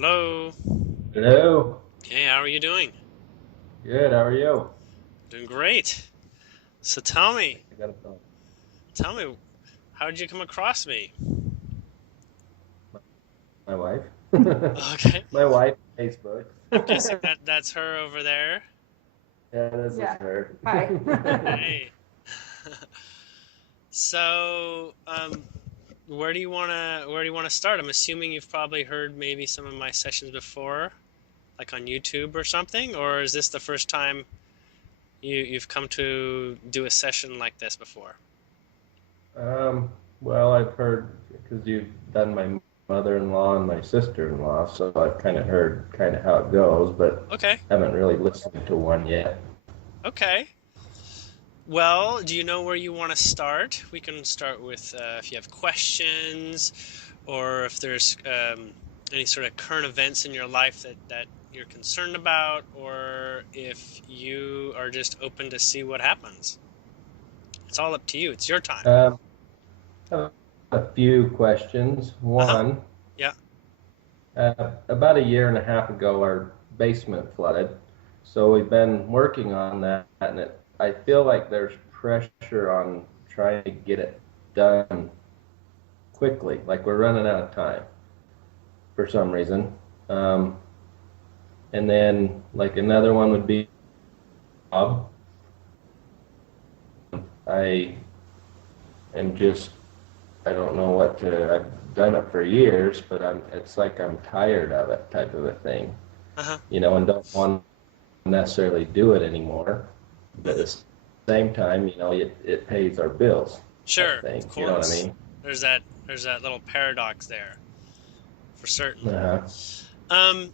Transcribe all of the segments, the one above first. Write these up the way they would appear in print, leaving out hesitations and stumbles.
Hello. Hello. Hey, how are you doing? Good. How are you? Doing great. So tell me, I got a phone. tell me, how did you come across me? My wife. Okay, My wife. Facebook. I'm guessing that's her over there. Yeah, this is Yeah. her. Hi. Hey. So, where do you wanna start? I'm assuming you've probably heard maybe some of my sessions before, like on YouTube or something, or is this the first time you've come to do a session like this before? Um, well, I've heard because you've done my mother-in-law and my sister-in-law, so I've kind of heard kind of how it goes, but Okay, haven't really listened to one yet. okay. Well, do you know where you want to start? We can start with if you have questions or if there's any sort of current events in your life that you're concerned about, or if you are just open to see what happens. It's all up to you. It's your time. I have a few questions. Uh-huh. One, Yeah. about a year and a half ago, our basement flooded. So we've been working on that, and I feel like there's pressure on trying to get it done quickly. Like we're running out of time for some reason. Um, and then, like another one would be job. I am just, I don't know what to. I've done it for years, but It's like I'm tired of it, type of a thing, Uh-huh. and don't want necessarily do it anymore. But at Hmm. the same time, it pays our bills Sure, type of thing. You know what I course. mean? There's that little paradox there for certain. Uh-huh. Um,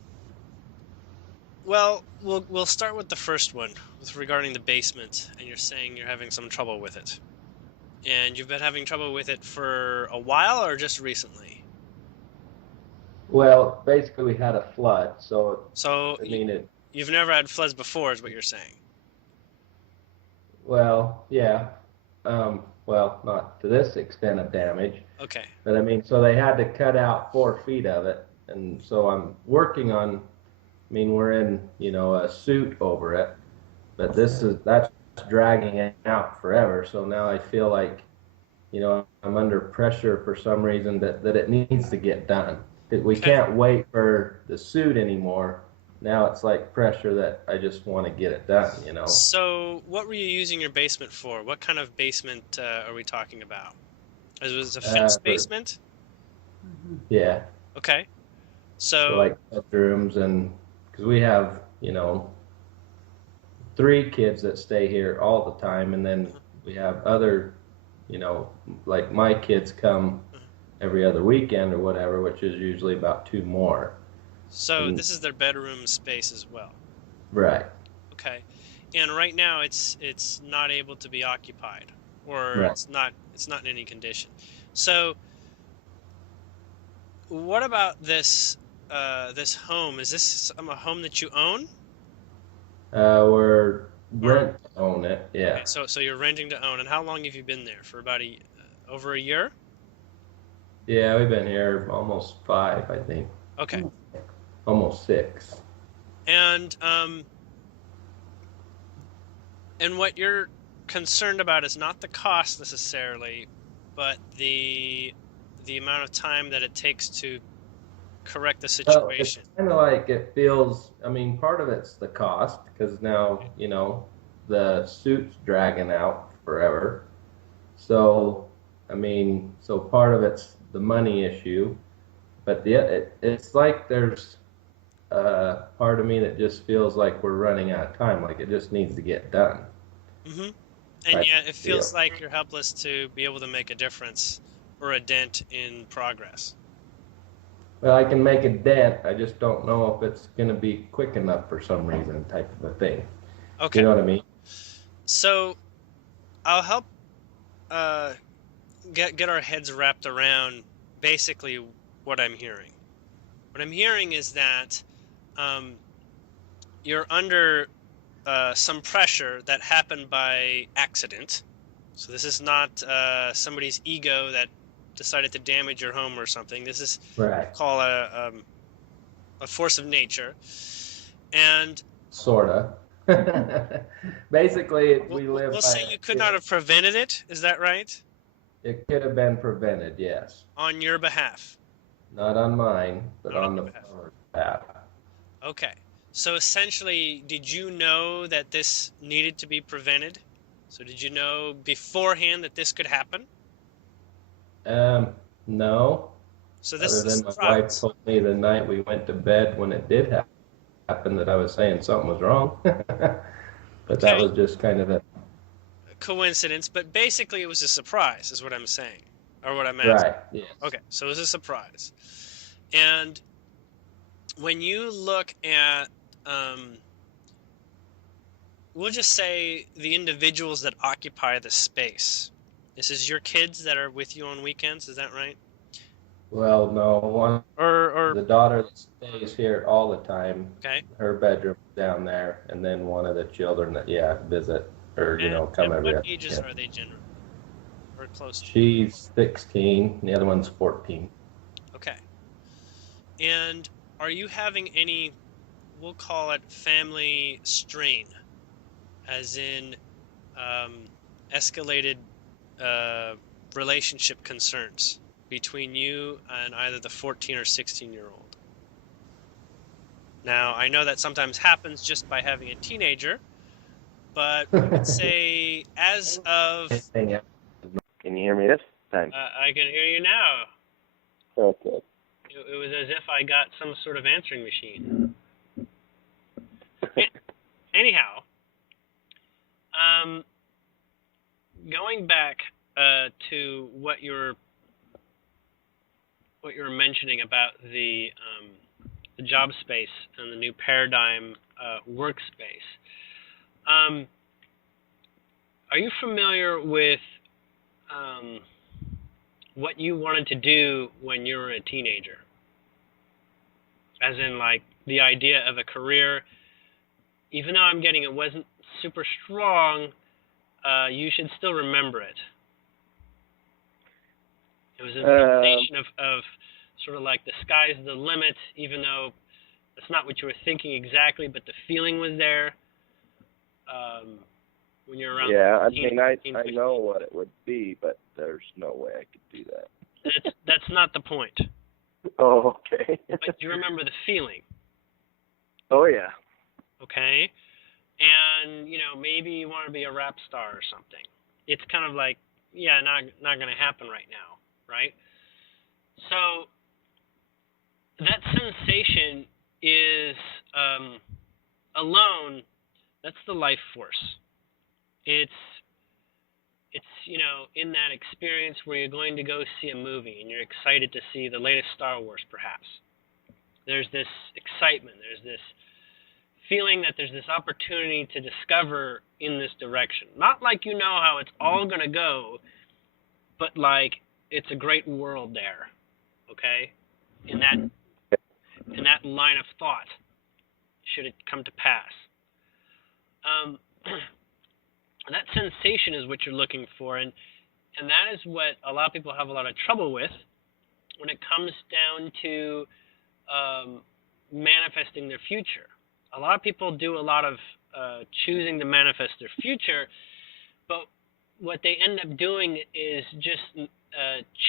well, we'll start with the first one with regarding the basement, and you're saying you're having some trouble with it. And you've been having trouble with it for a while or just recently? Well, basically, we had a flood, so So I mean it. you've never had floods before, is what you're saying. Well, yeah. Well, not to this extent of damage, Okay. but I mean, so they had to cut out 4 feet of it, and so I'm working on. I mean, we're in, a suit over it, but that's dragging out forever. So now I feel like, I'm under pressure for some reason that it needs to get done. We Okay. can't wait for the suit anymore. Now it's like pressure that I just want to get it done. So what were you using your basement for? What kind of basement are we talking about? It was a fenced For basement? Mhm. Yeah, Okay. for So, like bedrooms and because we have, 3 kids that stay here all the time, and then uh-huh, we have other, you know, like my kids come uh-huh. every other weekend or whatever, which is usually about two more. So And this is their bedroom space as well. right, Okay. And right now it's not able to be occupied, or right. it's not in any condition. So what about this home? Is this a home that you own? We're Or rent to own it. okay, Yeah, so you're renting to own, and how long have you been there? For about over a year? yeah. We've been here almost 5, I think, Okay. almost 6. And what you're concerned about is not the cost necessarily, but the amount of time that it takes to correct the Well, it's situation. kind of like it feels. I mean, part of it's the cost because now, the suit's dragging out forever. So, I mean, so part of it's the money issue, but it's like there's a part of me that just feels like we're running out of time, like it just needs to get done Hmm. And type yet it of deal. feels like you're helpless to be able to make a difference or a dent in progress. Well, I can make a dent. I just don't know if it's going to be quick enough for some reason, type of a thing. You Okay. know what I mean? So I'll help uh, get our heads wrapped around basically what I'm hearing. What I'm hearing is that um, you're under some pressure that happened by accident. So this is not somebody's ego that decided to damage your home or something. This is Right. called a force of nature. And Sorta. Basically, we'll, we we'll live we'll say by you could not have prevented it. Is that right? it could have been prevented, yes. On your behalf. Not on mine, but Not on on your the behalf. farmer's behalf. Okay. So essentially, did you know that this needed to be prevented? So did you know beforehand that this could happen? Um, no, So this other is a than my wife surprise. told me the night we went to bed when it did happen that I was saying something was wrong. But that Okay. was just kind of a Coincidence, but basically it was a surprise, is what I'm saying, or what I'm asking. right. Yes. Okay, so it was a surprise. And when you look at, um, we'll just say the individuals that occupy the space. This is your kids that are with you on weekends, is that right? Well, no, one Or the daughter that stays here all the time, okay. her bedroom down there, and then one of the children that visit or And come every what other ages weekend. are they generally, or close to? She's 16, the other one's 14. Okay. And are you having any, we'll call it family strain, as in um, escalated uh, relationship concerns between you and either the 14 or 16-year-old? Now, I know that sometimes happens just by having a teenager, but we would say as of, Hang on. Can you hear me this time? I can hear you now. Okay. It was as if I got some sort of answering machine. Anyhow, um, going back to what you were mentioning about the job space and the new paradigm workspace. Um, are you familiar with um, what you wanted to do when you were a teenager? As in, like, the idea of a career, even though I'm getting it wasn't super strong, you should still remember it. It was a realization of sort of like the sky's the limit, even though that's not what you were thinking exactly, but the feeling was there. When you're around Yeah, I 15, mean, I 15, I 16. know what it would be, but there's no way I could do that. That's not the point. Oh, okay. But you remember the feeling, Oh, yeah. okay? And maybe you want to be a rap star or something. It's kind of like, yeah, not going to happen right now, right? So that sensation is alone. That's the life force. It's in that experience where you're going to go see a movie and you're excited to see the latest Star Wars, perhaps. There's this excitement. There's this feeling that there's this opportunity to discover in this direction. Not like you know how it's all going to go, but like it's a great world there, okay? In that line of thought, should it come to pass. Um, that sensation is what you're looking for, and that is what a lot of people have a lot of trouble with when it comes down to manifesting their future. A lot of people do a lot of choosing to manifest their future, but what they end up doing is just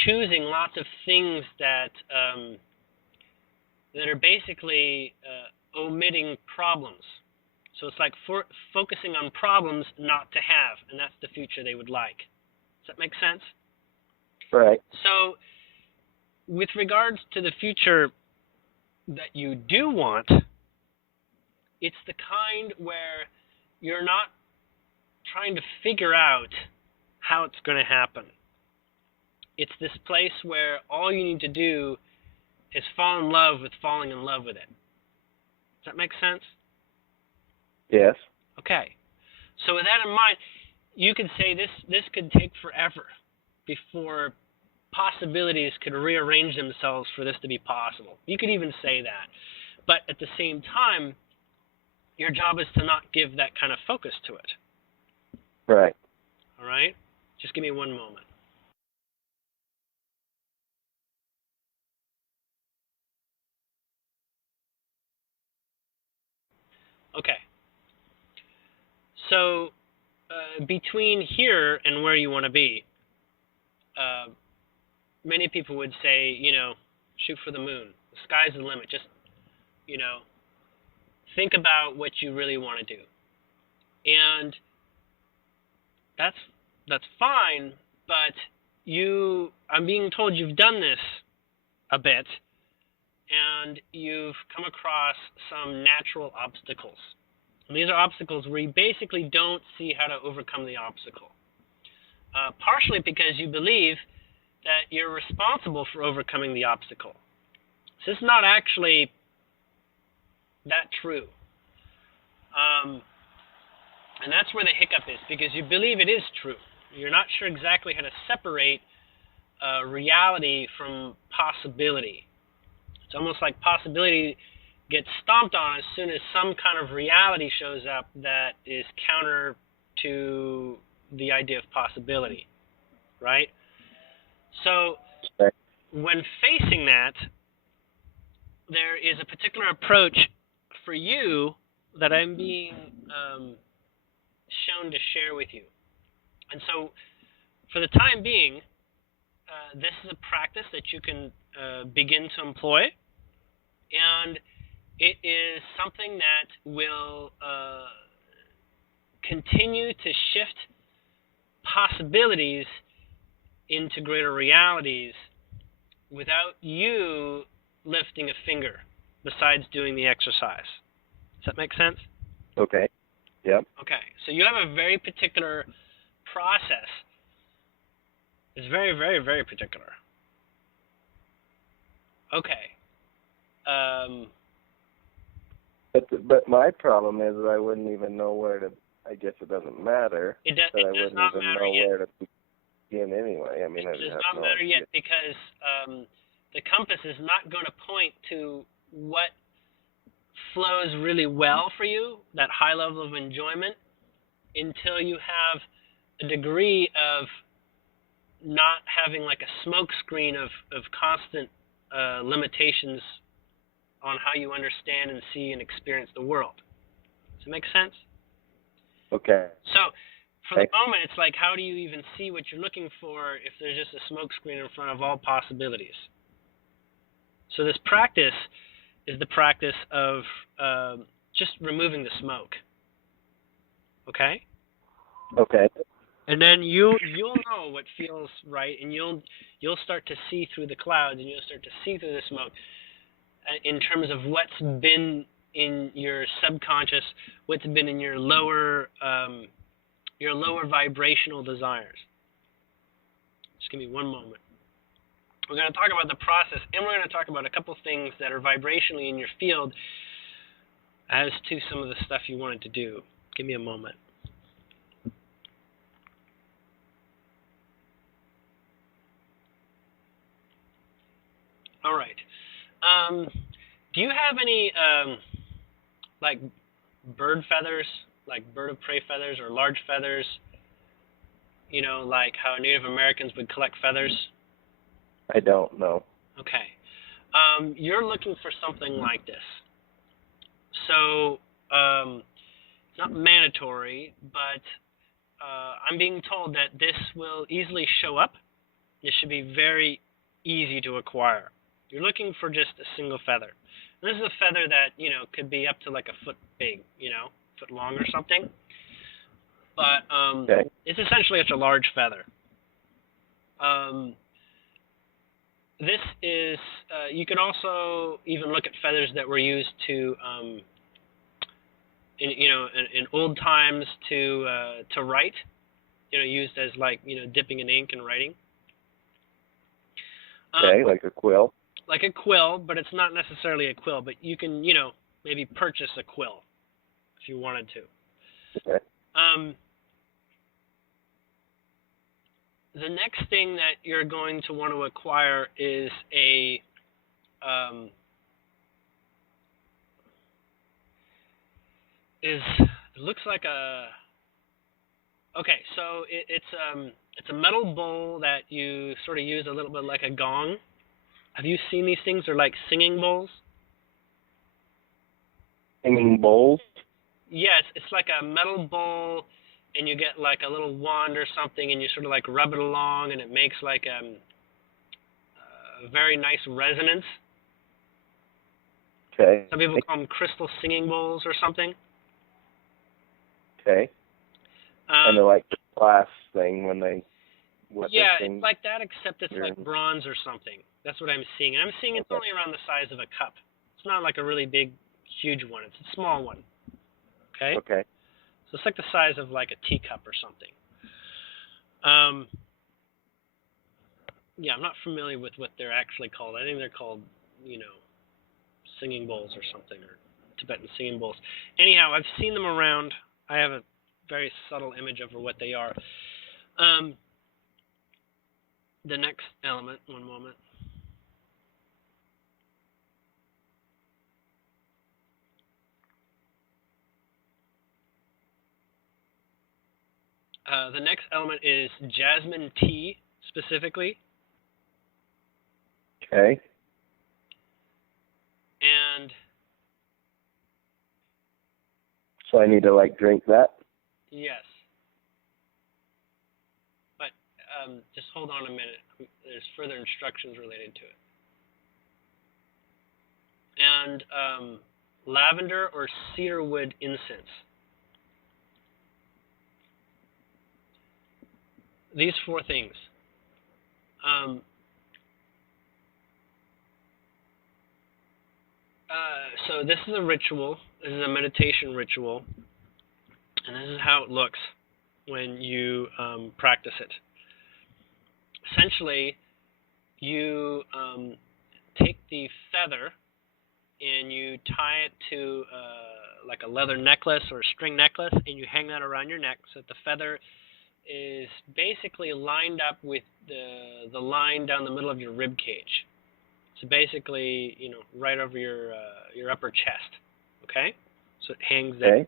choosing lots of things that that are basically omitting problems. So it's like focusing on problems not to have, and that's the future they would like. Does that make sense? Right. So with regards to the future that you do want, it's the kind where you're not trying to figure out how it's going to happen. It's this place where all you need to do is fall in love with falling in love with it. Does that make sense? Yes. Okay. So with that in mind, you could say this could take forever before possibilities could rearrange themselves for this to be possible. You could even say that. But at the same time, your job is to not give that kind of focus to it. Right. All right? Just give me one moment. Okay. So between here and where you want to be, many people would say, shoot for the moon. The sky's the limit. Just, you know, think about what you really want to do. And that's fine, but I'm being told you've done this a bit, and you've come across some natural obstacles. And these are obstacles where you basically don't see how to overcome the obstacle. Partially because you believe that you're responsible for overcoming the obstacle. So it's not actually that true. And that's where the hiccup is, because you believe it is true. You're not sure exactly how to separate reality from possibility. It's almost like possibility gets stomped on as soon as some kind of reality shows up that is counter to the idea of possibility, right? So when facing that, there is a particular approach for you that I'm being shown to share with you. And so for the time being, this is a practice that you can begin to employ, and it is something that will continue to shift possibilities into greater realities without you lifting a finger besides doing the exercise. Does that make sense? Okay. Yep. Okay. So you have a very particular process. It's very, very, very particular. Okay. But my problem is that I wouldn't even know where to. I guess it doesn't matter. It does not matter yet. Where to begin anyway. I mean, it does not matter yet because the compass is not going to point to what flows really well for you, that high level of enjoyment, until you have a degree of not having like a smoke screen of constant limitations on how you understand and see and experience the world. Does it make sense? Okay. So for the moment, it's like, how do you even see what you're looking for if there's just a smoke screen in front of all possibilities? So this practice is the practice of just removing the smoke. Okay? Okay. And then you'll know what feels right, and you'll start to see through the clouds, and you'll start to see through the smoke in terms of what's been in your subconscious, what's been in your lower vibrational desires. Just give me one moment. We're going to talk about the process, and we're going to talk about a couple things that are vibrationally in your field as to some of the stuff you wanted to do. Give me a moment. All right. Do you have any like bird feathers, like bird of prey feathers or large feathers? You know, like how Native Americans would collect feathers? I don't know. Okay. You're looking for something like this. So it's not mandatory, but I'm being told that this will easily show up. This should be very easy to acquire. You're looking for just a single feather. This is a feather that, could be up to like a foot big, foot long or something. But it's essentially it's a large feather. This is, you can also even look at feathers that were used to, in old times to write, used as like, dipping in ink and writing. Okay, like a quill. Like a quill, but it's not necessarily a quill, but you can, maybe purchase a quill if you wanted to. Okay. The next thing that you're going to want to acquire is it looks like okay, so it's a metal bowl that you sort of use a little bit like a gong. Have you seen these things? They're like singing bowls. Singing bowls? Yeah, it's like a metal bowl, and you get like a little wand or something, and you sort of like rub it along, and it makes like a very nice resonance. Okay. Some people call them crystal singing bowls or something. Okay. Kind of like the glass thing when they Yeah, sing. it's like that, except it's like bronze or something. That's what I'm seeing. And I'm seeing it's only around the size of a cup. It's not like a really big, huge one. It's a small one. Okay? Okay. So it's like the size of like a teacup or something. Yeah, I'm not familiar with what they're actually called. I think they're called, singing bowls or something, or Tibetan singing bowls. Anyhow, I've seen them around. I have a very subtle image over what they are. The next element, one moment. The next element is jasmine tea, specifically. Okay. And so I need to like drink that? yes. But just hold on a minute. There's further instructions related to it. And lavender or cedarwood incense. These four things. So this is a ritual. This is a meditation ritual. And this is how it looks when you practice it. Essentially, you take the feather and you tie it to like a leather necklace or a string necklace, and you hang that around your neck so that the feather is basically lined up with the line down the middle of your rib cage. So basically, right over your upper chest. Okay, so it hangs there. Okay.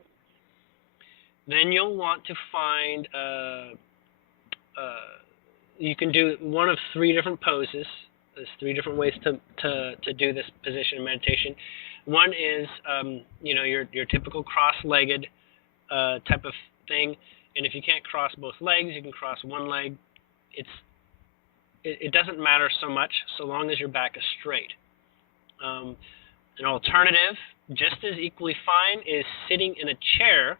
Then you'll want to find. You can do one of three different poses. There's three different ways to do this position in meditation. One is, your typical cross-legged type of thing. And if you can't cross both legs, you can cross one leg. It doesn't matter so much, so long as your back is straight. An alternative, just as equally fine, is sitting in a chair,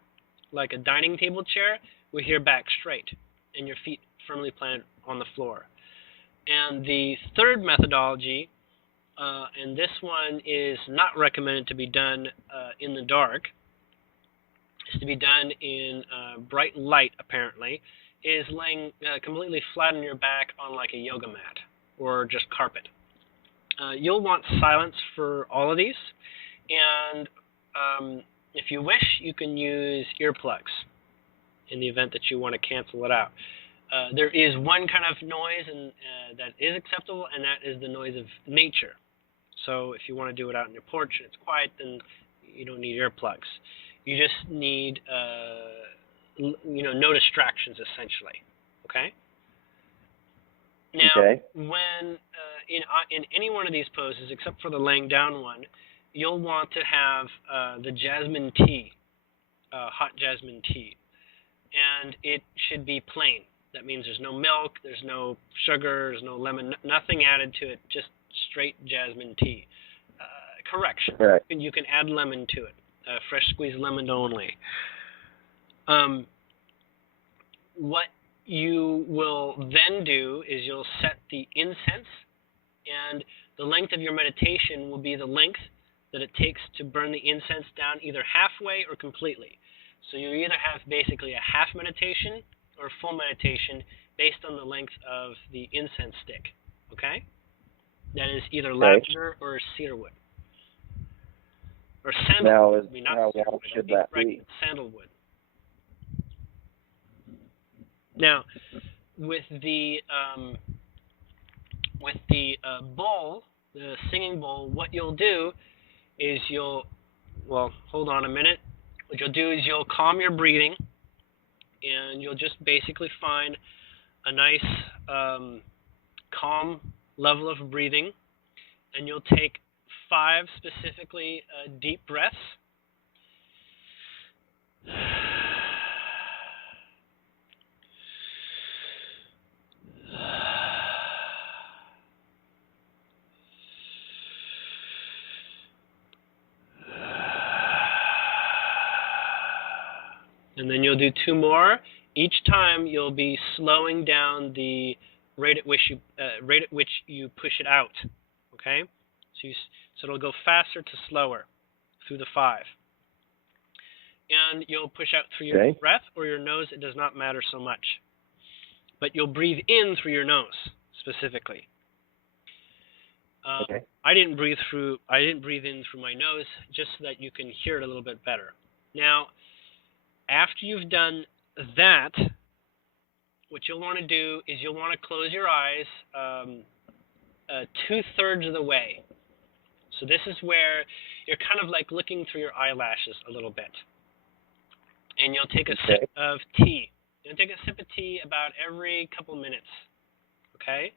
like a dining table chair, with your back straight and your feet firmly planted on the floor. And the third methodology, and this one is not recommended to be done in the dark, is to be done in bright light, apparently, is laying completely flat on your back on like a yoga mat or just carpet. You'll want silence for all of these, and if you wish, you can use earplugs in the event that you want to cancel it out. There is one kind of noise that is acceptable, and that is the noise of nature. So if you want to do it out on your porch and it's quiet, then you don't need earplugs. You just need, no distractions, essentially. Okay? Now, okay. when in any one of these poses, except for the laying down one, you'll want to have the jasmine tea, hot jasmine tea, and it should be plain. That means there's no milk, there's no sugar, there's no lemon, nothing added to it, just straight jasmine tea. Correction, Right. you can add lemon to it, fresh squeezed lemon only. What you will then do is you'll set the incense, and the length of your meditation will be the length that it takes to burn the incense down, either halfway or completely. So you either have basically a half meditation or full meditation based on the length of the incense stick. Okay? That is either lavender or cedarwood. Or sandalwood. Now, how long should that be? Sandalwood. Now, with the bowl, the singing bowl, what you'll do is hold on a minute. What you'll do is you'll calm your breathing, and you'll just basically find a nice calm level of breathing, and you'll take 5 specifically deep breaths, And then you'll do 2 more. Each time you'll be slowing down the rate at which you push it out. Okay, so it'll go faster to slower through the 5. And you'll push out through your breath or your nose. It does not matter so much. But you'll breathe in through your nose specifically. I didn't breathe in through my nose just so that you can hear it a little bit better. Now, after you've done that, what you'll want to do is you'll want to close your eyes 2/3 of the way. So this is where you're kind of like looking through your eyelashes a little bit. And you'll take a sip of tea. You'll take a sip of tea about every couple minutes. Okay?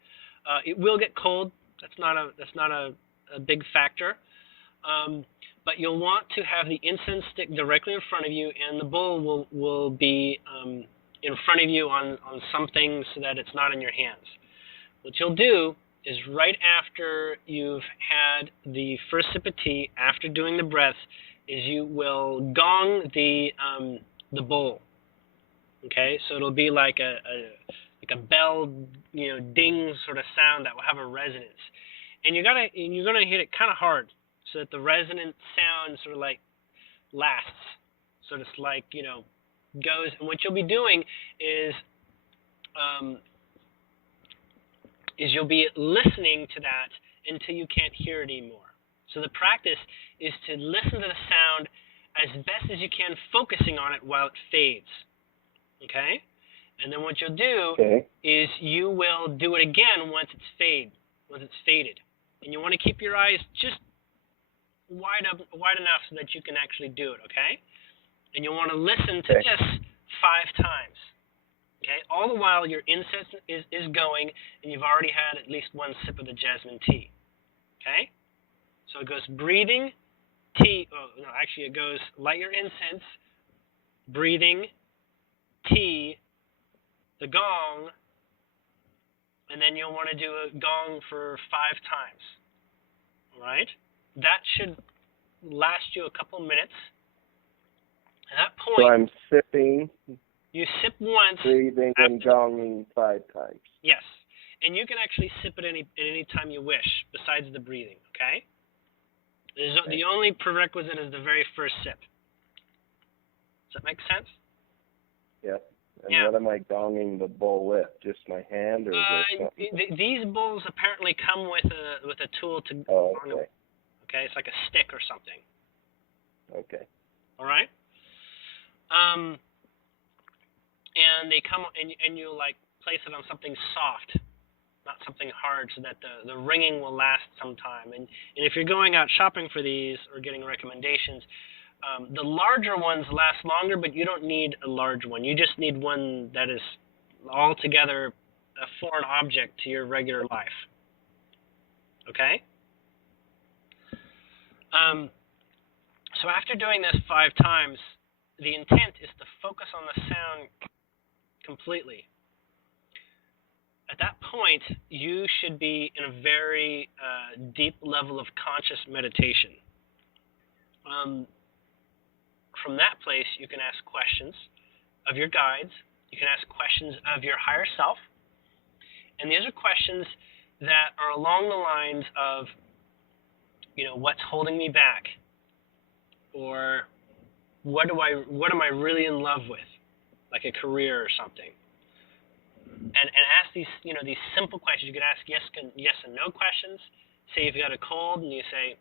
It will get cold. That's not a big factor. But you'll want to have the incense stick directly in front of you, and the bowl will be in front of you on something so that it's not in your hands. What you'll do is right after you've had the first sip of tea, after doing the breath, is you will gong the bowl. Okay, so it'll be like a bell, ding sort of sound that will have a resonance, and you're gonna hit it kind of hard so that the resonant sound sort of like lasts, so it's like goes. And what you'll be doing is you'll be listening to that until you can't hear it anymore. So the practice is to listen to the sound as best as you can, focusing on it while it fades. Okay? And then what you'll do is you will do it again once it's faded. And you want to keep your eyes just wide enough so that you can actually do it, okay? And you'll want to listen to this 5 times. Okay? All the while your incense is going and you've already had at least 1 sip of the jasmine tea. Okay? So it goes breathing, tea. Oh, no, actually it goes light your incense, breathing, tea, the gong, and then you'll want to do a gong for 5 times. All right? That should last you a couple minutes. At that point, so I'm sipping. You sip once. Breathing and gonging 5 times. Yes. And you can actually sip at any time you wish, besides the breathing, okay? The only prerequisite is the very first sip. Does that make sense? Yeah. And what am I gonging the bowl with? Just my hand, or is there something? These bowls apparently come with a tool to gong them. Okay, it's like a stick or something. Okay. All right. And they come and you like place it on something soft, not something hard, so that the ringing will last some time. And if you're going out shopping for these or getting recommendations, the larger ones last longer, but you don't need a large one. You just need one that is altogether a foreign object to your regular life. Okay? So after doing this 5 times, the intent is to focus on the sound completely. At that point, you should be in a very deep level of conscious meditation. From that place, you can ask questions of your guides. You can ask questions of your higher self. And these are questions that are along the lines of, what's holding me back? Or what am I really in love with? Like a career or something. And ask these simple questions. You can ask yes and no questions. Say you've got a cold and you say,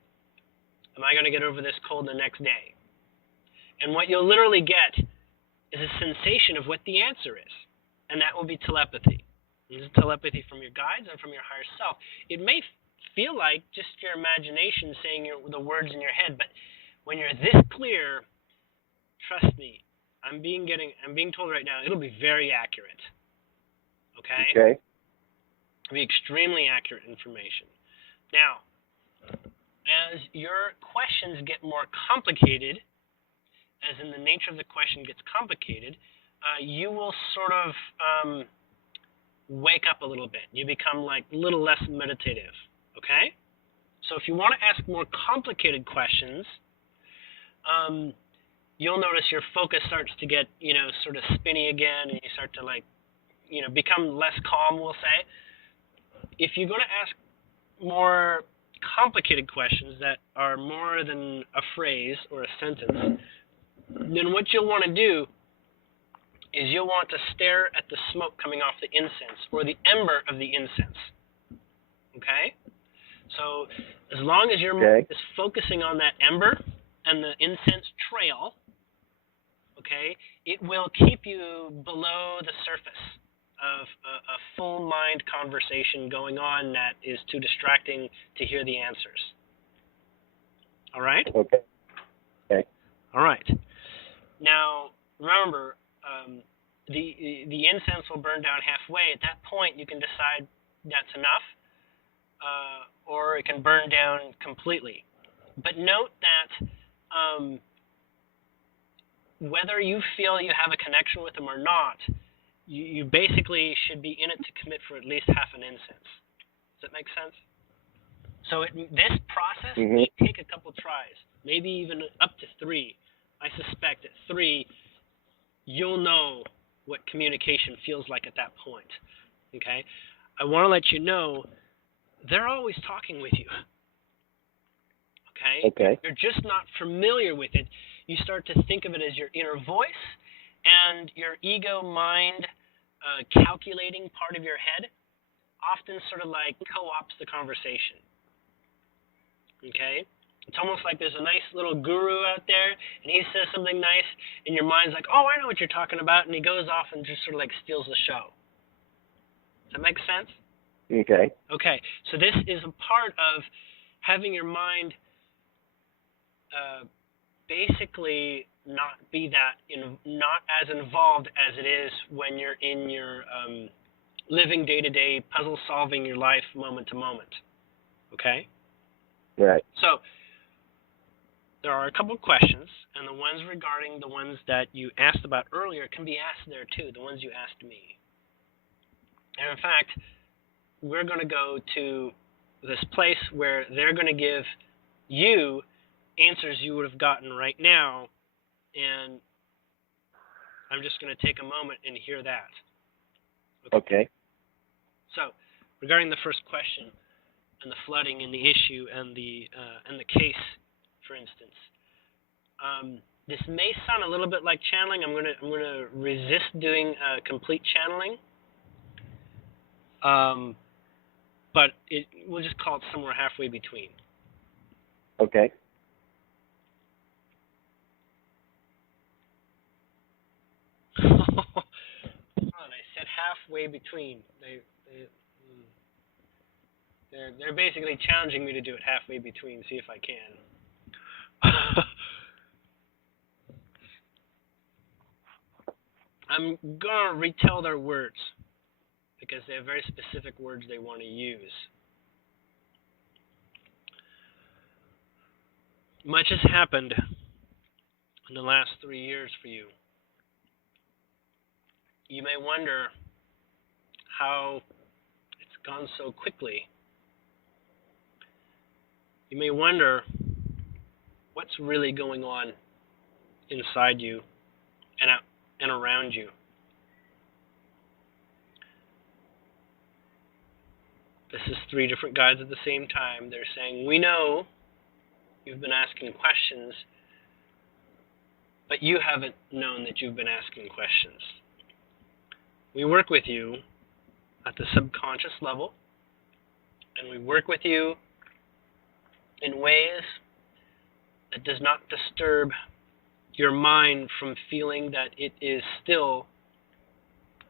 am I going to get over this cold the next day? And what you'll literally get is a sensation of what the answer is. And that will be telepathy. This is telepathy from your guides and from your higher self. It may feel like just your imagination saying the words in your head, but when you're this clear, trust me, I'm being told right now, it'll be very accurate. Okay? Okay. It'll be extremely accurate information. Now, as your questions get more complicated, as in the nature of the question gets complicated, you will sort of wake up a little bit. You become like a little less meditative, okay? So if you want to ask more complicated questions, you'll notice your focus starts to get, sort of spinny again, and you start to become less calm, we'll say. If you're going to ask more complicated questions that are more than a phrase or a sentence, then what you'll want to do is you'll want to stare at the smoke coming off the incense or the ember of the incense. Okay? So as long as your mind is focusing on that ember and the incense trail, okay, it will keep you below the surface of a full mind conversation going on that is too distracting to hear the answers. All right? Okay. All right. Now, remember, the incense will burn down halfway. At that point, you can decide that's enough, or it can burn down completely. But note that whether you feel you have a connection with them or not, you basically should be in it to commit for at least half an incense. Does that make sense? So this process may take a couple tries, maybe even up to 3. I suspect at 3, you'll know what communication feels like at that point. Okay? I want to let you know they're always talking with you. Okay? You're just not familiar with it. You start to think of it as your inner voice, and your ego mind calculating part of your head often sort of like co-ops the conversation. Okay? It's almost like there's a nice little guru out there, and he says something nice, and your mind's like, oh, I know what you're talking about, and he goes off and just sort of like steals the show. Does that make sense? Okay. Okay, so this is a part of having your mind basically not be not as involved as it is when you're in your living day-to-day, puzzle-solving your life moment to moment. Okay? Right. So there are a couple of questions, and the ones regarding the ones that you asked about earlier can be asked there too, the ones you asked me. And in fact, we're going to go to this place where they're going to give you answers you would have gotten right now, and I'm just going to take a moment and hear that. Okay. So, regarding the first question, and the flooding and the issue and the case, for instance, this may sound a little bit like channeling. I'm gonna resist doing complete channeling, but we'll just call it somewhere halfway between. Okay. I said halfway between. They're basically challenging me to do it halfway between. See if I can. I'm gonna retell their words because they have very specific words they want to use. Much has happened in the last 3 years for you. You may wonder how it's gone so quickly. You may wonder what's really going on inside you and around you. This is 3 different guides at the same time. They're saying, we know you've been asking questions, but you haven't known that you've been asking questions. We work with you at the subconscious level, and we work with you in ways that does not disturb your mind from feeling that it is still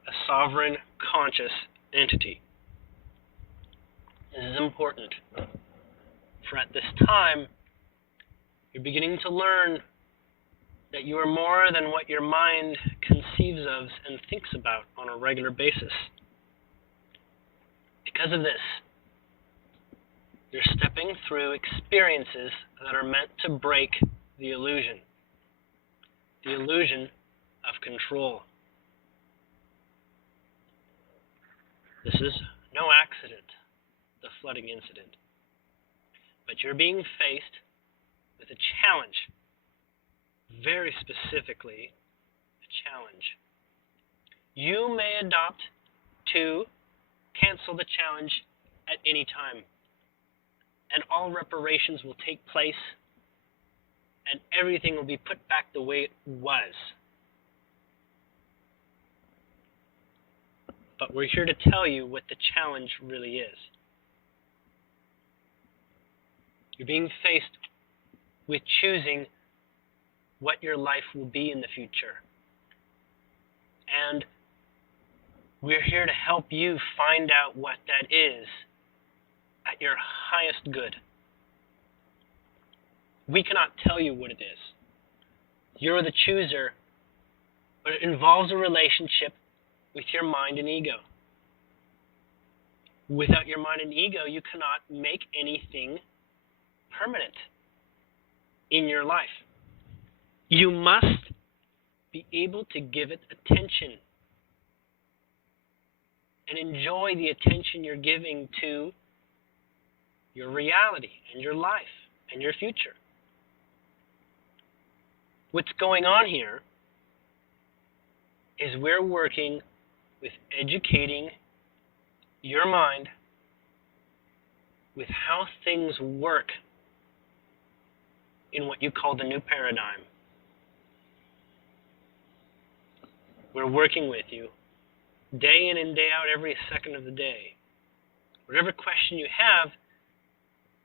a sovereign, conscious entity. This is important, for at this time, you're beginning to learn that you are more than what your mind conceives of and thinks about on a regular basis. Because of this, you're stepping through experiences that are meant to break the illusion. the illusion of control. This is no accident, the flooding incident. But you're being faced with a challenge, very specifically a challenge. You may opt to cancel the challenge at any time, and all reparations will take place, and everything will be put back the way it was. But we're here to tell you what the challenge really is. You're being faced with choosing what your life will be in the future. And we're here to help you find out what that is at your highest good. We cannot tell you what it is. You're the chooser, but it involves a relationship with your mind and ego. Without your mind and ego, you cannot make anything permanent in your life. You must be able to give it attention and enjoy the attention you're giving to your reality and your life and your future. What's going on here is we're working with educating your mind with how things work in what you call the new paradigm. We're working with you day in and day out, every second of the day. Whatever question you have,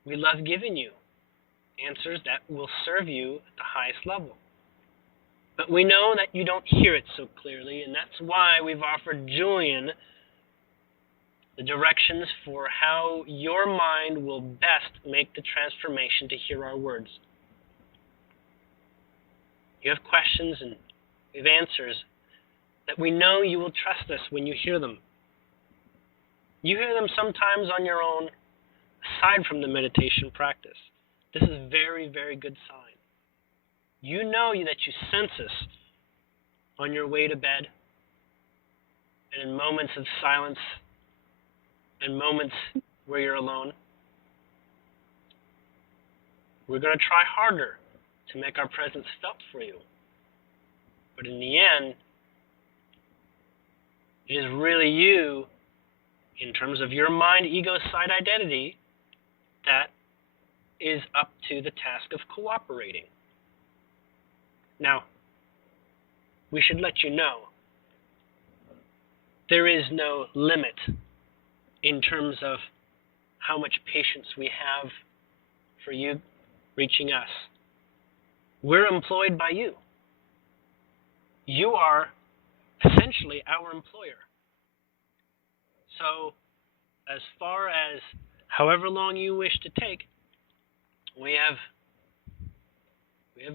we love giving you answers that will serve you at the highest level. But we know that you don't hear it so clearly, and that's why we've offered Julien the directions for how your mind will best make the transformation to hear our words. You have questions and we have answers that we know you will trust us when you hear them. You hear them sometimes on your own, aside from the meditation practice. This is a very, very good sign. You know that you sense us on your way to bed and in moments of silence and moments where you're alone. We're going to try harder to make our presence felt for you. But in the end, it is really you, in terms of your mind, ego, side identity, that is up to the task of cooperating. Now, we should let you know, there is no limit in terms of how much patience we have for you reaching us. We're employed by you. You are essentially our employer. So, as far as however long you wish to take, we have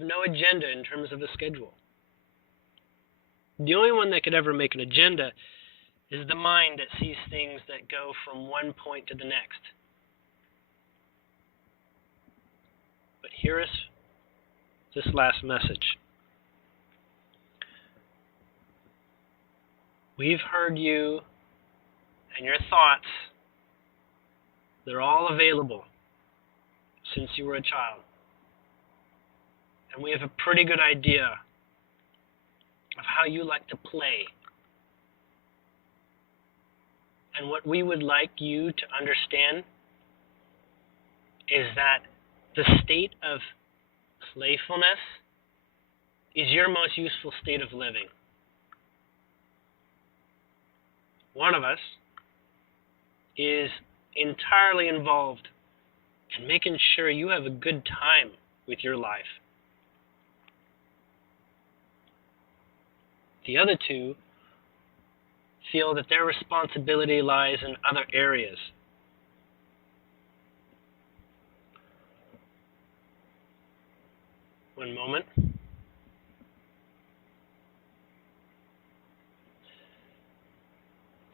no agenda in terms of a schedule. The only one that could ever make an agenda is the mind that sees things that go from one point to the next. But here is this last message. We've heard you and your thoughts. They're all available since you were a child. And we have a pretty good idea of how you like to play. And what we would like you to understand is that the state of playfulness is your most useful state of living. One of us is entirely involved in making sure you have a good time with your life. The other two feel that their responsibility lies in other areas. One moment.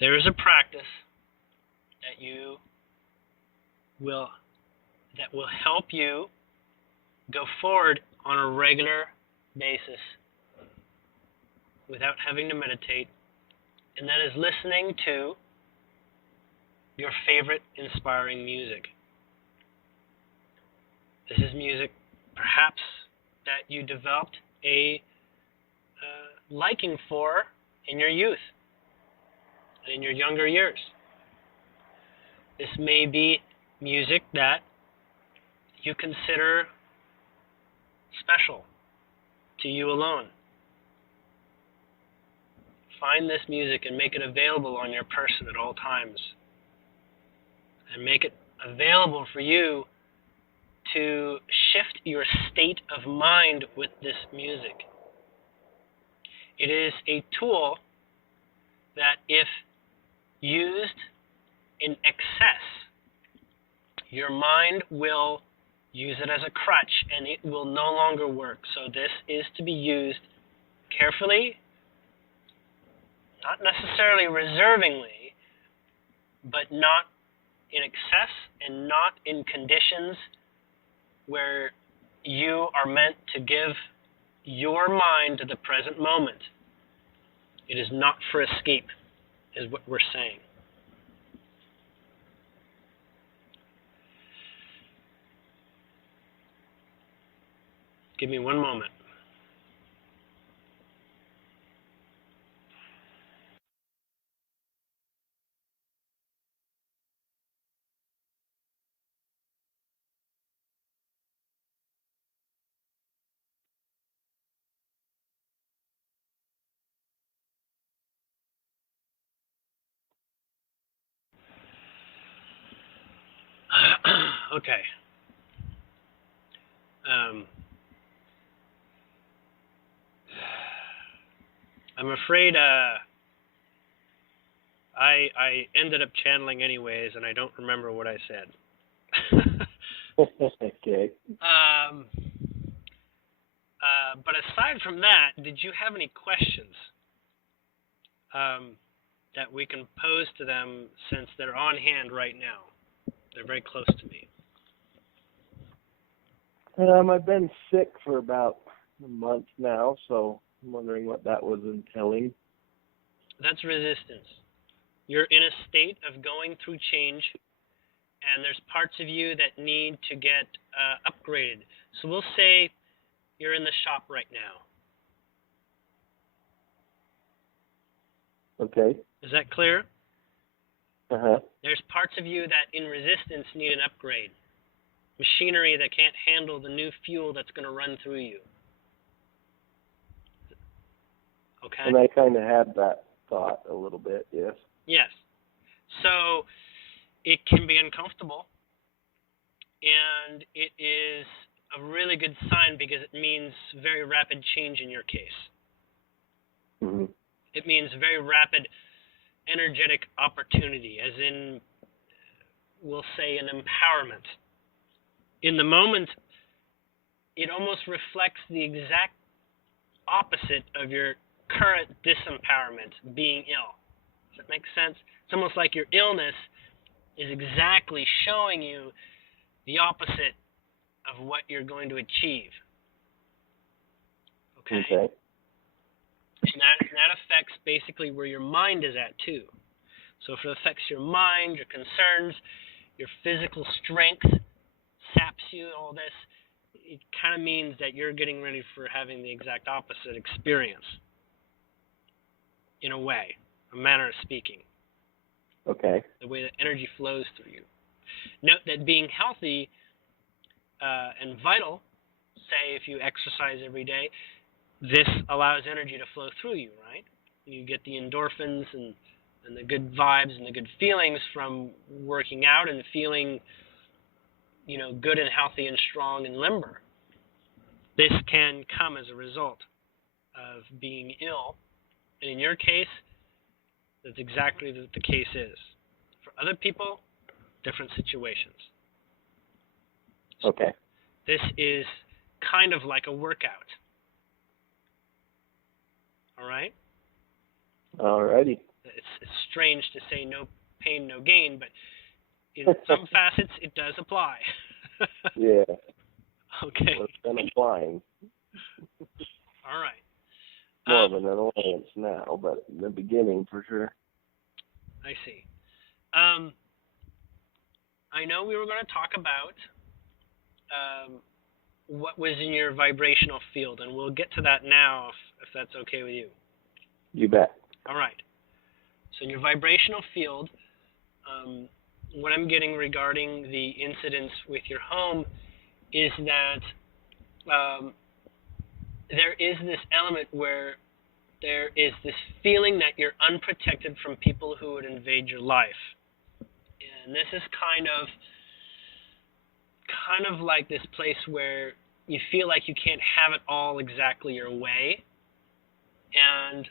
There is a practice that will help you go forward on a regular basis without having to meditate, and that is listening to your favorite inspiring music. This is music, perhaps, that you developed a liking for in your youth and in your younger years. This may be music that you consider special to you alone. Find this music and make it available on your person at all times. And make it available for you to shift your state of mind with this music. It is a tool that, if used in excess, your mind will use it as a crutch and it will no longer work. So this is to be used carefully, not necessarily reservingly, but not in excess and not in conditions where you are meant to give your mind to the present moment. It is not for escape, is what we're saying. Give me one moment. Okay. I'm afraid I ended up channeling anyways, and I don't remember what I said. Okay. But aside from that, did you have any questions that we can pose to them, since they're on hand right now? They're very close to me. I've been sick for about a month now, so I'm wondering what that was entailing. That's resistance. You're in a state of going through change, and there's parts of you that need to get upgraded. So we'll say you're in the shop right now. Okay. Is that clear? Uh-huh. There's parts of you that in resistance need an upgrade. Machinery that can't handle the new fuel that's going to run through you. Okay? And I kind of had that thought a little bit, yes. Yes. So it can be uncomfortable, and it is a really good sign because it means very rapid change in your case. Mm-hmm. It means very rapid energetic opportunity, as in, we'll say, an empowerment. In the moment, it almost reflects the exact opposite of your current disempowerment, being ill. Does that make sense? It's almost like your illness is exactly showing you the opposite of what you're going to achieve. Okay? And that affects basically where your mind is at, too. So if it affects your mind, your concerns, your physical strength, saps you, all this, it kind of means that you're getting ready for having the exact opposite experience, in a way, a manner of speaking. Okay. The way that energy flows through you. Note that being healthy and vital, say if you exercise every day, this allows energy to flow through you, right? You get the endorphins and the good vibes and the good feelings from working out and feeling, good and healthy and strong and limber. This can come as a result of being ill. And in your case, that's exactly what the case is. For other people, different situations. Okay. This is kind of like a workout. All right? Alrighty. It's strange to say no pain, no gain, but in some facets, it does apply. Yeah. Okay. Well, it's been applying. All right. more of an annoyance now, but in the beginning, for sure. I see. I know we were going to talk about what was in your vibrational field, and we'll get to that now if that's okay with you. You bet. All right. So in your vibrational field, what I'm getting regarding the incidents with your home is that there is this element where there is this feeling that you're unprotected from people who would invade your life. And this is kind of like this place where you feel like you can't have it all exactly your way, and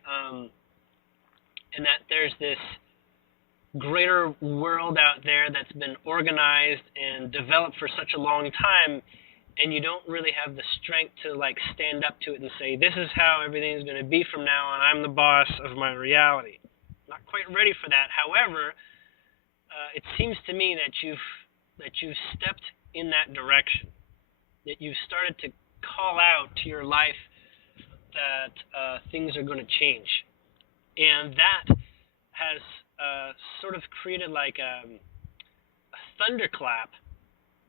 that there's this greater world out there that's been organized and developed for such a long time, and you don't really have the strength to like stand up to it and say, this is how everything is going to be from now on. I'm the boss of my reality. Not quite ready for that. However, it seems to me that you've stepped in that direction, that you've started to call out to your life that things are going to change, and that has sort of created like a thunderclap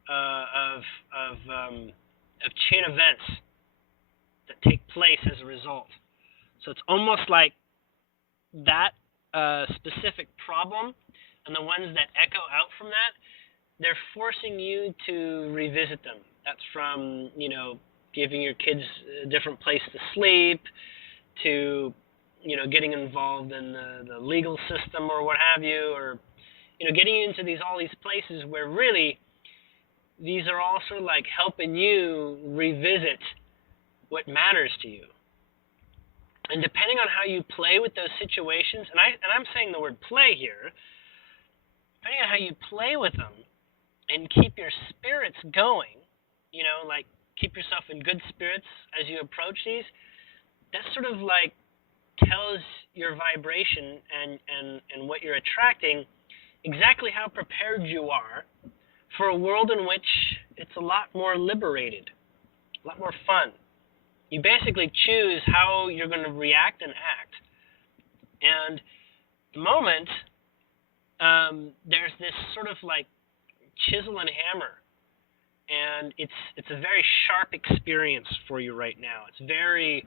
of chain events that take place as a result. So it's almost like that specific problem and the ones that echo out from that, they're forcing you to revisit them. That's from, giving your kids a different place to sleep, to, getting involved in the legal system or what have you, or, getting you into all these places where really these are also like helping you revisit what matters to you. And depending on how you play with those situations, and I'm saying the word play here, depending on how you play with them and keep your spirits going, like keep yourself in good spirits as you approach these, that sort of like tells your vibration and what you're attracting exactly how prepared you are for a world in which it's a lot more liberated, a lot more fun. You basically choose how you're going to react and act. And the moment there's this sort of like chisel and hammer, and it's a very sharp experience for you right now. It's very,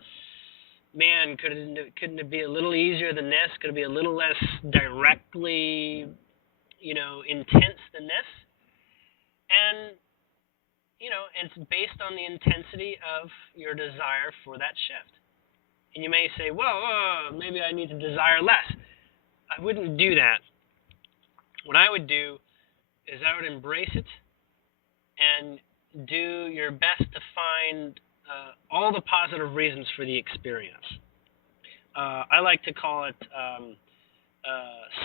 man, couldn't it be a little easier than this? Could it be a little less directly, intense than this? And it's based on the intensity of your desire for that shift. And you may say, well, maybe I need to desire less. I wouldn't do that. What I would do is I would embrace it and do your best to find all the positive reasons for the experience. I like to call it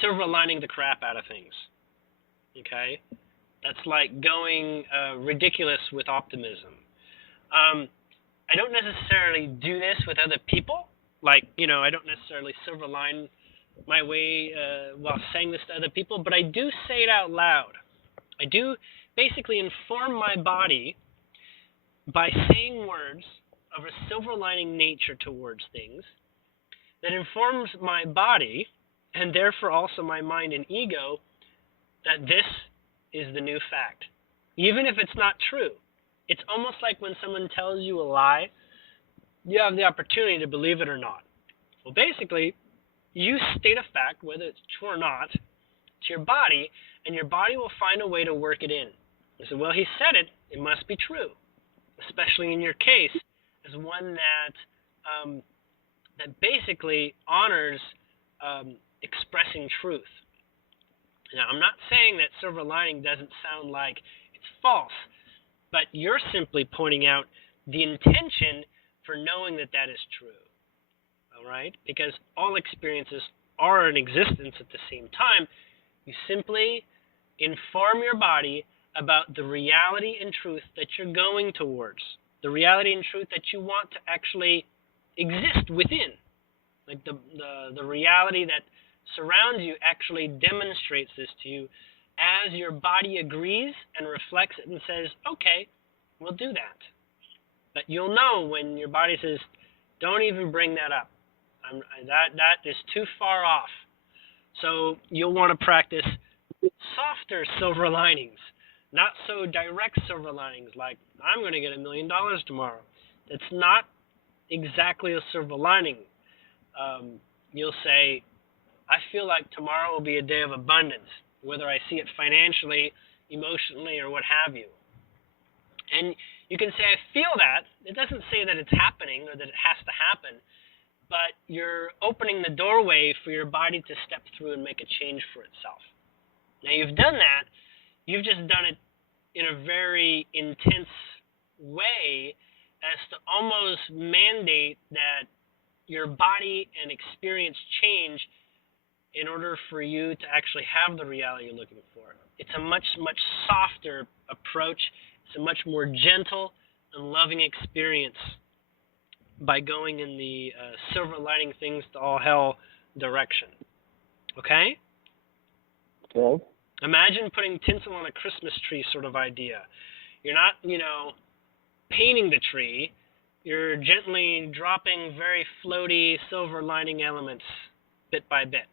silver lining the crap out of things. Okay? That's like going ridiculous with optimism. I don't necessarily do this with other people. Like, I don't necessarily silver line my way while saying this to other people, but I do say it out loud. I do basically inform my body by saying words of a silver lining nature towards things that informs my body, and therefore also my mind and ego, that this is the new fact. Even if it's not true. It's almost like when someone tells you a lie, you have the opportunity to believe it or not. Well, basically, you state a fact, whether it's true or not, to your body, and your body will find a way to work it in. You say, well, he said it, it must be true. Especially in your case, as one that basically honors expressing truth. Now, I'm not saying that silver lining doesn't sound like it's false, but you're simply pointing out the intention for knowing that that is true. All right? Because all experiences are in existence at the same time. You simply inform your body about the reality and truth that you're going towards, the reality and truth that you want to actually exist within. Like the reality that surrounds you actually demonstrates this to you as your body agrees and reflects it and says, okay, we'll do that. But you'll know when your body says, don't even bring that up. That is too far off. So you'll want to practice softer silver linings, not so direct silver linings like I'm going to get $1,000,000 tomorrow. It's not exactly a silver lining. You'll say, I feel like tomorrow will be a day of abundance, whether I see it financially, emotionally, or what have you. And you can say, I feel that. It doesn't say that it's happening or that it has to happen, but you're opening the doorway for your body to step through and make a change for itself. Now, you've done that. You've just done it in a very intense way as to almost mandate that your body and experience change in order for you to actually have the reality you're looking for. It's a much, much softer approach. It's a much more gentle and loving experience by going in the silver lining things to all hell direction. Okay? Okay. Imagine putting tinsel on a Christmas tree sort of idea. You're not, painting the tree. You're gently dropping very floaty silver lining elements bit by bit.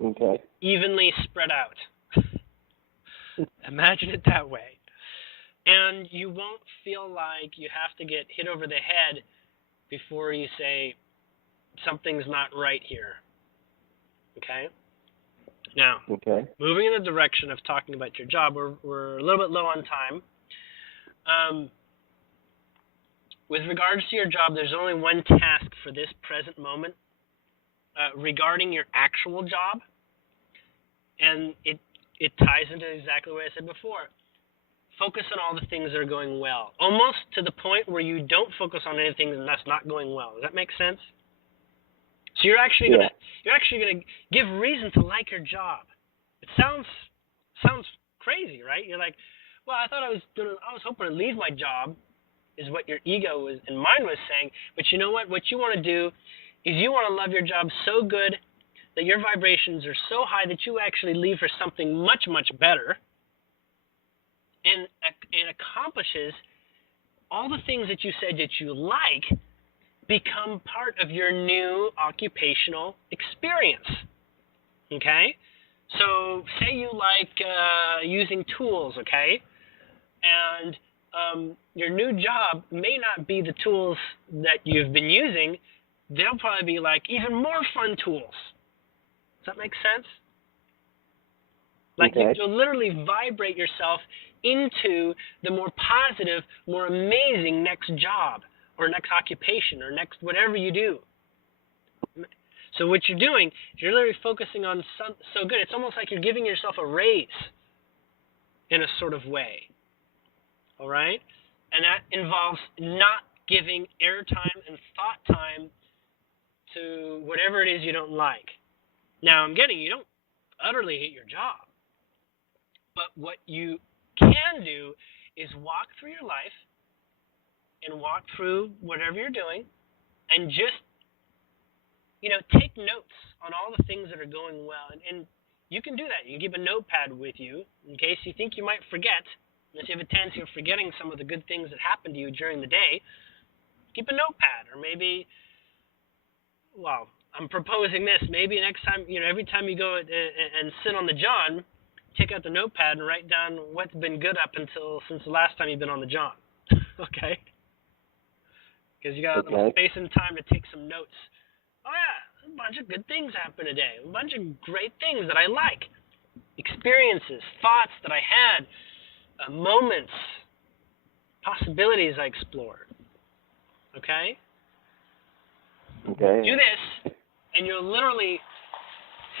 Okay. Evenly spread out. Imagine it that way. And you won't feel like you have to get hit over the head before you say, something's not right here. Okay? Now, moving in the direction of talking about your job, we're a little bit low on time. With regards to your job, there's only one task for this present moment regarding your actual job, and it ties into exactly what I said before. Focus on all the things that are going well, almost to the point where you don't focus on anything that's not going well. Does that make sense? So you're actually gonna give reason to like your job. It sounds crazy, right? You're like, well, I thought I was hoping to leave my job, is what your ego was and mind was saying. But you know what? What you want to do is you want to love your job so good that your vibrations are so high that you actually leave for something much, much better, and accomplishes all the things that you said that you like become part of your new occupational experience. Okay? So say you like using tools, okay? And your new job may not be the tools that you've been using. They'll probably be like even more fun tools. Does that make sense? Like you'll literally vibrate yourself into the more positive, more amazing next job or next occupation or next whatever you do. So what you're doing, you're literally focusing on so good. It's almost like you're giving yourself a raise in a sort of way. All right? And that involves not giving airtime and thought time to whatever it is you don't like. Now, I'm getting you don't utterly hate your job. But what you can do is walk through your life and walk through whatever you're doing and just, take notes on all the things that are going well. And you can do that. You can keep a notepad with you in case you think you might forget. Unless you have a tendency of forgetting some of the good things that happened to you during the day, keep a notepad. Or maybe, I'm proposing this. Maybe next time, every time you go and sit on the John, take out the notepad and write down what's been good since the last time you've been on the John. Okay? Because you got a little space and time to take some notes. Oh yeah, a bunch of good things happened today. A bunch of great things that I like. Experiences, thoughts that I had, moments, possibilities I explored. Okay? Okay. Do this, and you'll literally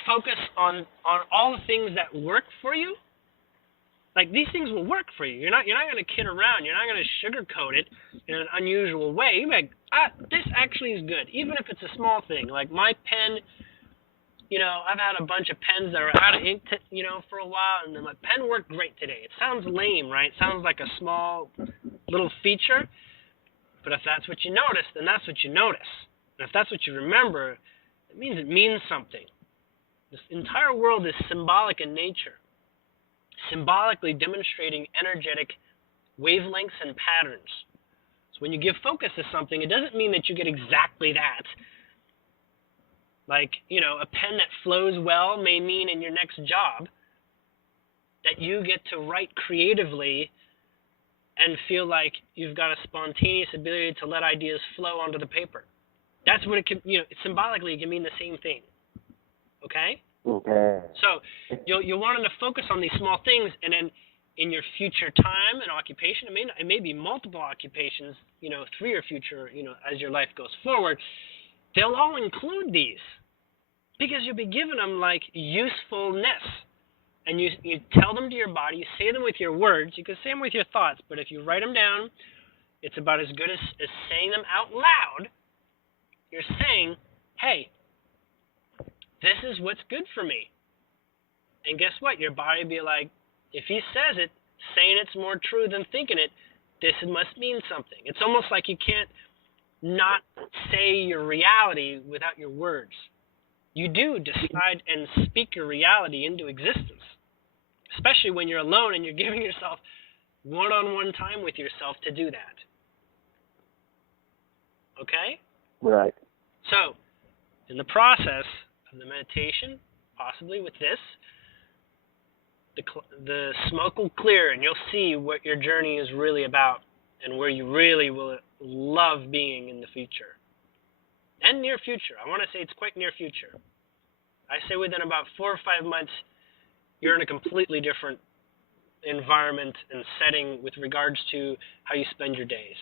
focus on all the things that work for you. Like, these things will work for you. You're not going to kid around. You're not going to sugarcoat it in an unusual way. You're like, this actually is good, even if it's a small thing. Like my pen, I've had a bunch of pens that are out of ink, for a while, and then my pen worked great today. It sounds lame, right? It sounds like a small little feature, but if that's what you notice, then that's what you notice. And if that's what you remember, it means something. This entire world is symbolic in nature, symbolically demonstrating energetic wavelengths and patterns. So when you give focus to something, it doesn't mean that you get exactly that. Like, a pen that flows well may mean in your next job that you get to write creatively and feel like you've got a spontaneous ability to let ideas flow onto the paper. That's what it can, symbolically, it can mean the same thing. Okay? Okay. So you'll want to focus on these small things, and then in your future time and occupation, it may be multiple occupations, through your future, as your life goes forward, they'll all include these because you'll be giving them like usefulness. And you tell them to your body, you say them with your words, you can say them with your thoughts, but if you write them down, it's about as good as saying them out loud. You're saying, hey, this is what's good for me. And guess what? Your body will be like, if he says it, saying it's more true than thinking it, this must mean something. It's almost like you can't not say your reality without your words. You do decide and speak your reality into existence, especially when you're alone and you're giving yourself one-on-one time with yourself to do that. Okay? Right. So, in the process of the meditation, possibly with this, the smoke will clear and you'll see what your journey is really about and where you really will love being in the future. And near future. I want to say it's quite near future. I say within about 4 or 5 months, you're in a completely different environment and setting with regards to how you spend your days.